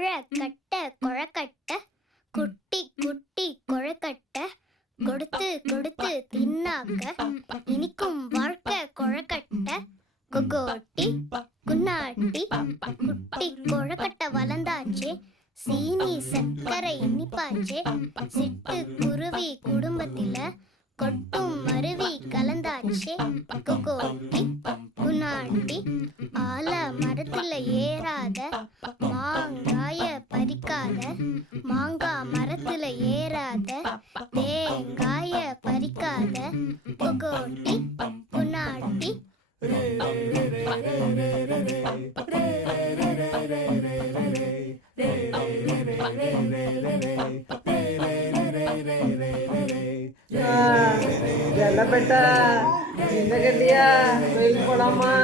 கொழக்கட்டை கொழக்கட்டை குட்டி குட்டி கொழக்கட்டை கொடுத்து கொடுத்து தின்னாக்க இனிக்கும் வாழ்க்கை கொழக்கட்டை கொகோட்டி குன்னாட்டி குட்டி கொழக்கட்டை வளர்ந்தாச்சு சீனி சர்க்கரை இனிப்பாச்சு சிட்டு குருவி குடும்பத்தில கொட்டும் மருவி கலந்தாச்சு கொகோட்டி குன்னாட்டி ஆல மரத்துல ஏறாத மாங்காய பறிக்காத மாங்காய் மரத்துல ஏறாத தேங்காய பறிக்காத கொகோட்டி குன்னாட்டி ஜல்லப்பேட்டா சின்ன கட்டியா கோயிலுக்கு போலாமா